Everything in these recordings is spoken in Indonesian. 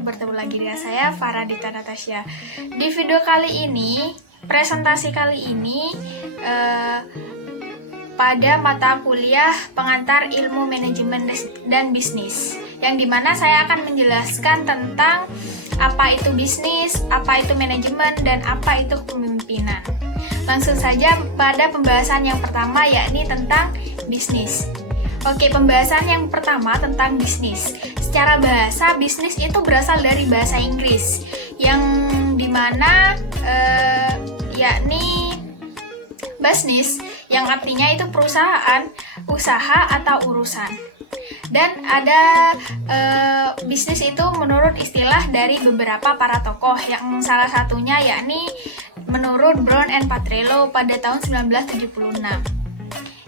bertemu lagi dengan saya Farah Dita Natasha. Di video kali ini, presentasi kali ini pada mata kuliah pengantar ilmu manajemen dan bisnis, yang dimana saya akan menjelaskan tentang apa itu bisnis, apa itu manajemen, dan apa itu kepemimpinan. Langsung saja pada pembahasan yang pertama, yakni tentang bisnis. Oke, pembahasan yang pertama tentang bisnis. Secara bahasa, bisnis itu berasal dari bahasa Inggris, yang dimana yakni business, yang artinya itu perusahaan, usaha atau urusan. Dan ada bisnis itu menurut istilah dari beberapa para tokoh, yang salah satunya yakni menurut Brown and Petrello pada tahun 1976.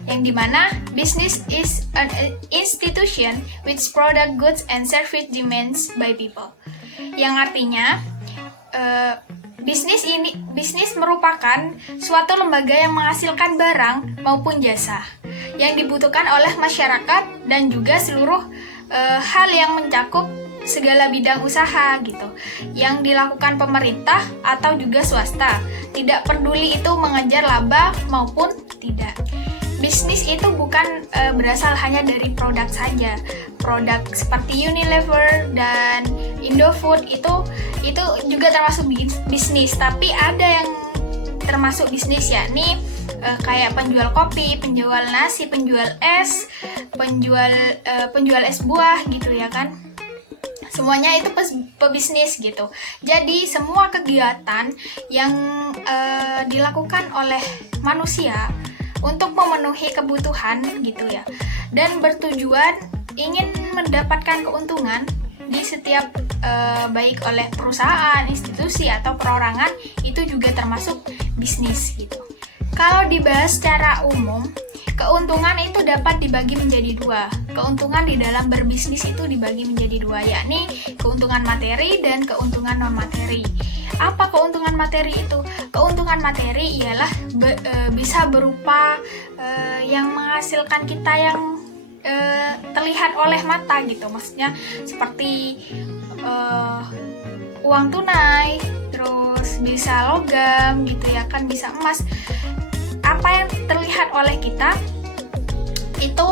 Yang dimana business is an institution which product goods and service demands by people. Yang artinya bisnis merupakan suatu lembaga yang menghasilkan barang maupun jasa yang dibutuhkan oleh masyarakat dan juga seluruh hal yang mencakup segala bidang usaha gitu, yang dilakukan pemerintah atau juga swasta, tidak peduli itu mengejar laba maupun tidak. Bisnis itu bukan berasal hanya dari produk saja. Produk seperti Unilever dan Indofood itu juga termasuk bisnis, tapi ada yang termasuk bisnis, yakni kayak penjual kopi, penjual nasi, penjual es, penjual es buah gitu ya kan. Semuanya itu pebisnis gitu. Jadi semua kegiatan yang dilakukan oleh manusia untuk memenuhi kebutuhan gitu ya, dan bertujuan ingin mendapatkan keuntungan di setiap baik oleh perusahaan, institusi atau perorangan, itu juga termasuk bisnis gitu. Kalau dibahas secara umum, keuntungan itu dapat dibagi menjadi dua. Keuntungan di dalam berbisnis itu dibagi menjadi dua, yakni keuntungan materi dan keuntungan non materi. Apa keuntungan materi itu? Keuntungan materi ialah bisa berupa yang menghasilkan kita yang terlihat oleh mata gitu. Maksudnya seperti uang tunai, terus bisa logam gitu ya kan, bisa emas. Apa yang terlihat oleh kita itu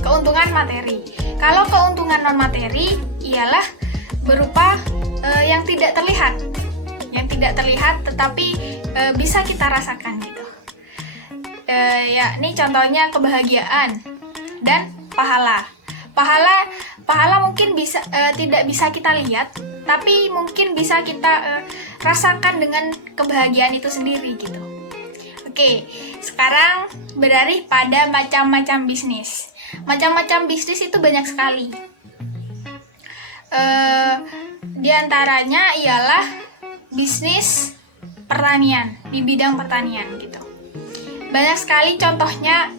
keuntungan materi. Kalau keuntungan non materi ialah berupa yang tidak terlihat tetapi bisa kita rasakan gitu. Ini contohnya kebahagiaan dan pahala. Pahala mungkin bisa tidak bisa kita lihat, tapi mungkin bisa kita rasakan dengan kebahagiaan itu sendiri gitu. Oke, sekarang beralih pada macam-macam bisnis. Macam-macam bisnis itu banyak sekali. Di antaranya ialah bisnis pertanian, di bidang pertanian gitu. Banyak sekali contohnya,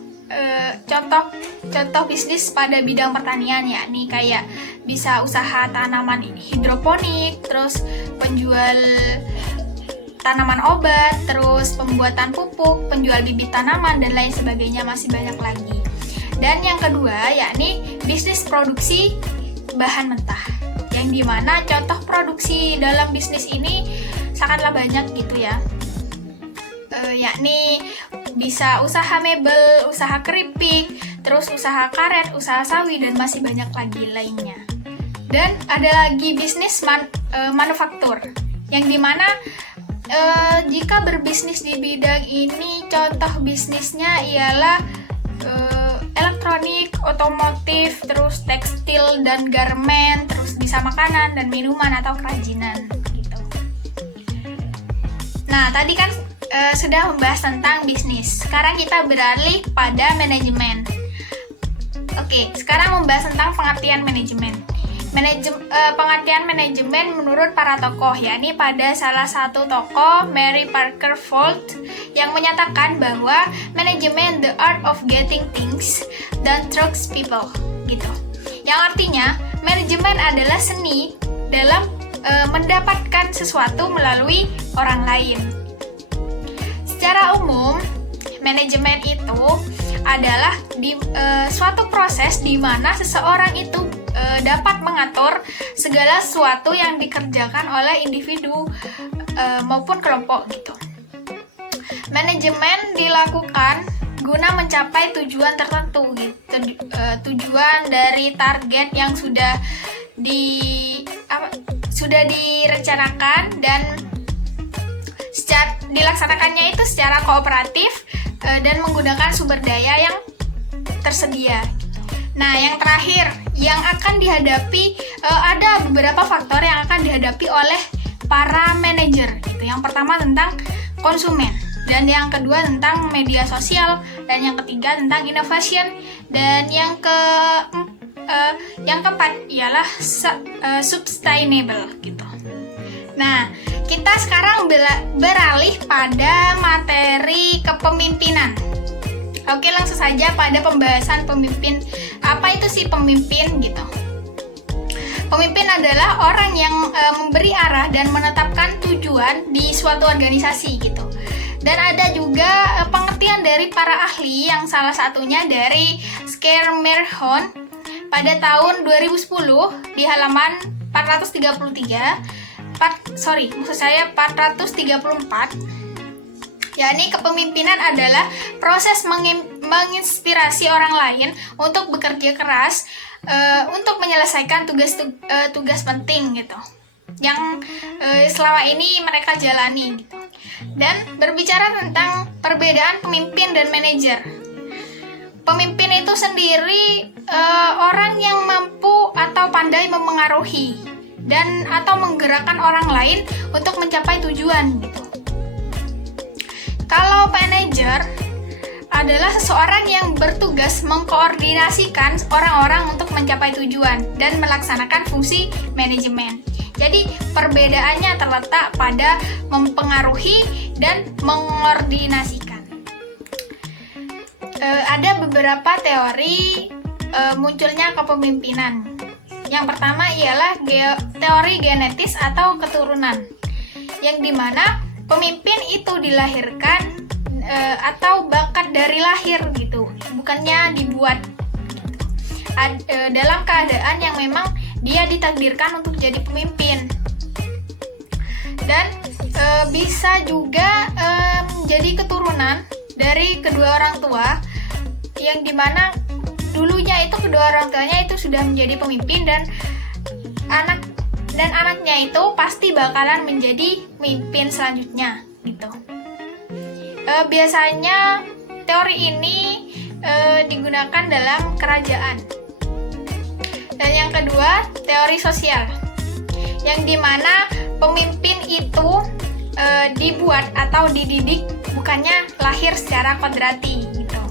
contoh bisnis pada bidang pertanian, yakni kayak bisa usaha tanaman hidroponik, terus penjual tanaman obat, terus pembuatan pupuk, penjual bibit tanaman, dan lain sebagainya, masih banyak lagi. Dan yang kedua yakni bisnis produksi bahan mentah, yang dimana contoh produksi dalam bisnis ini sangatlah banyak gitu ya, yakni bisa usaha mebel, usaha keripik, terus usaha karet, usaha sawi, dan masih banyak lagi lainnya. Dan ada lagi bisnis manufaktur, yang dimana jika berbisnis di bidang ini, contoh bisnisnya ialah elektronik, otomotif, terus tekstil dan garmen, terus bisa makanan dan minuman atau kerajinan gitu. Nah, tadi kan sudah membahas tentang bisnis. Sekarang kita beralih pada manajemen. Oke, sekarang membahas tentang pengertian manajemen. Pengertian manajemen menurut para tokoh, yakni pada salah satu tokoh, Mary Parker Folt, yang menyatakan bahwa manajemen the art of getting things done through people gitu. Yang artinya manajemen adalah seni dalam mendapatkan sesuatu melalui orang lain. Secara umum, manajemen itu adalah suatu proses di mana seseorang itu dapat mengatur segala sesuatu yang dikerjakan oleh individu maupun kelompok gitu. Manajemen dilakukan guna mencapai tujuan tertentu gitu, tujuan dari target yang sudah direncanakan dan dilaksanakannya itu secara kooperatif dan menggunakan sumber daya yang tersedia. Nah, yang terakhir yang akan dihadapi, ada beberapa faktor yang akan dihadapi oleh para manajer gitu. Yang pertama tentang konsumen, dan yang kedua tentang media sosial, dan yang ketiga tentang innovation, dan yang keempat ialah sustainable gitu. Nah, kita sekarang beralih pada materi kepemimpinan. Oke, langsung saja pada pembahasan pemimpin. Apa itu sih pemimpin gitu? Pemimpin adalah orang yang memberi arah dan menetapkan tujuan di suatu organisasi gitu. Dan ada juga pengertian dari para ahli yang salah satunya dari Schermerhorn pada tahun 2010 di halaman 434, yakni kepemimpinan adalah proses menginspirasi orang lain untuk bekerja keras untuk menyelesaikan tugas penting gitu yang selama ini mereka jalani gitu. Dan berbicara tentang perbedaan pemimpin dan manajer, pemimpin itu sendiri orang yang mampu atau pandai memengaruhi dan atau menggerakkan orang lain untuk mencapai tujuan gitu. Kalau manajer adalah seseorang yang bertugas mengkoordinasikan orang-orang untuk mencapai tujuan dan melaksanakan fungsi manajemen. Jadi perbedaannya terletak pada mempengaruhi dan mengkoordinasikan. Ada beberapa teori munculnya kepemimpinan. Yang pertama ialah teori genetis atau keturunan, yang dimana pemimpin itu dilahirkan atau bakat dari lahir gitu, bukannya dibuat gitu. Dalam keadaan yang memang dia ditakdirkan untuk jadi pemimpin. Dan bisa juga menjadi keturunan dari kedua orang tua, yang dimana dulunya itu kedua orang tuanya itu sudah menjadi pemimpin, dan anaknya itu pasti bakalan menjadi pemimpin selanjutnya gitu. Biasanya teori ini digunakan dalam kerajaan. Dan yang kedua, teori sosial, yang dimana pemimpin itu dibuat atau dididik, bukannya lahir secara kodrati gitu.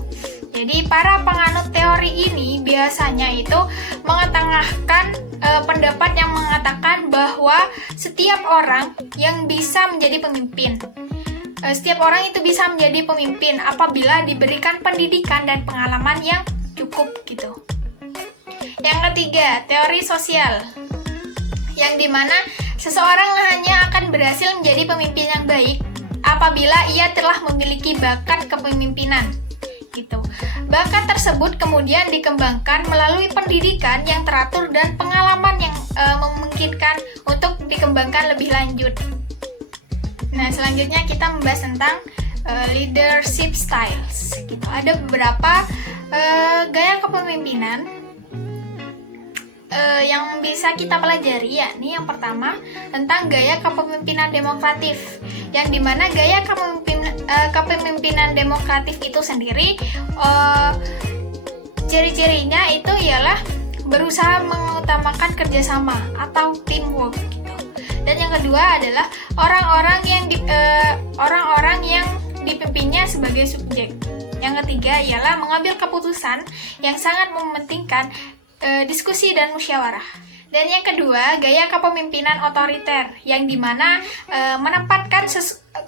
Jadi para penganut teori ini biasanya itu mengetengahkan pendapat yang mengatakan bahwa setiap orang yang bisa menjadi pemimpin, setiap orang itu bisa menjadi pemimpin apabila diberikan pendidikan dan pengalaman yang cukup gitu. Yang ketiga, teori sosial, yang dimana seseorang hanya akan berhasil menjadi pemimpin yang baik apabila ia telah memiliki bakat kepemimpinan gitu. Bakat tersebut kemudian dikembangkan melalui pendidikan yang teratur dan pengalaman yang memungkinkan untuk dikembangkan lebih lanjut. Nah, selanjutnya kita membahas tentang leadership styles gitu. Ada beberapa gaya kepemimpinan yang bisa kita pelajari, yakni yang pertama tentang gaya kepemimpinan demokratif, yang dimana gaya kepemimpinan demokratif itu sendiri ciri-cirinya itu ialah berusaha mengutamakan kerjasama atau teamwork gitu. Dan yang kedua adalah orang-orang yang dipimpinnya sebagai subjek. Yang ketiga ialah mengambil keputusan yang sangat mementingkan diskusi dan musyawarah. Dan yang kedua, gaya kepemimpinan otoriter, yang dimana menempatkan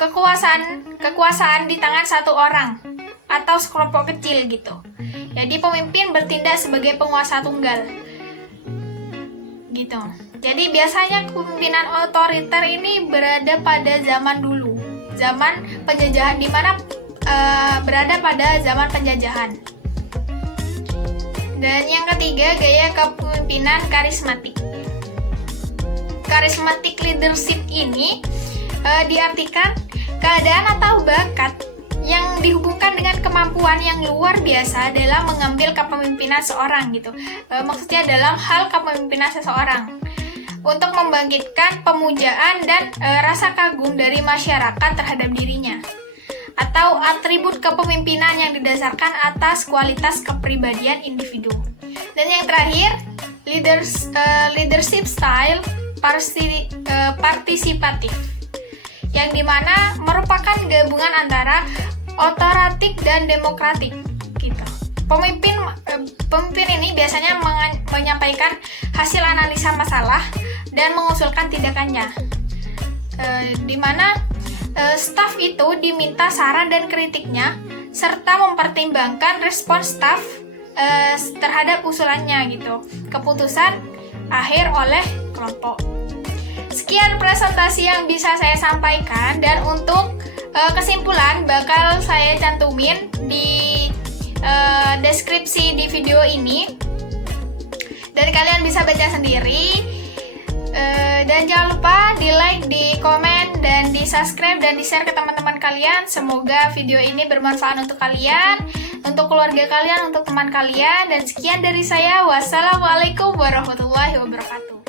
kekuasaan di tangan satu orang atau sekelompok kecil gitu. Jadi pemimpin bertindak sebagai penguasa tunggal gitu. Jadi biasanya kepemimpinan otoriter ini berada pada zaman dulu, zaman penjajahan, dimana berada pada zaman penjajahan. Dan yang ketiga, gaya kepemimpinan karismatik. Charismatic leadership ini diartikan keadaan atau bakat yang dihubungkan dengan kemampuan yang luar biasa dalam mengambil kepemimpinan seorang gitu. Maksudnya dalam hal kepemimpinan seseorang untuk membangkitkan pemujaan dan rasa kagum dari masyarakat terhadap dirinya, atau atribut kepemimpinan yang didasarkan atas kualitas kepribadian individu. Dan yang terakhir, leadership style partisipatif, yang dimana merupakan gabungan antara otoratik dan demokratik gitu. Pemimpin ini biasanya menyampaikan hasil analisa masalah dan mengusulkan tindakannya, dimana staf itu diminta saran dan kritiknya serta mempertimbangkan respon staf terhadap usulannya gitu. Keputusan akhir oleh kelompok. Sekian presentasi yang bisa saya sampaikan, dan untuk kesimpulan bakal saya cantumin di deskripsi di video ini, dan kalian bisa baca sendiri. Dan jangan lupa di like, di komen, dan di subscribe, dan di share ke teman-teman kalian. Semoga video ini bermanfaat untuk kalian, untuk keluarga kalian, untuk teman kalian. Dan sekian dari saya. Wassalamualaikum warahmatullahi wabarakatuh.